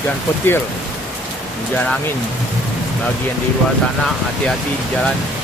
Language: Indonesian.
hujan petir, hujan angin. Bagi yang di luar sana, hati-hati di jalan.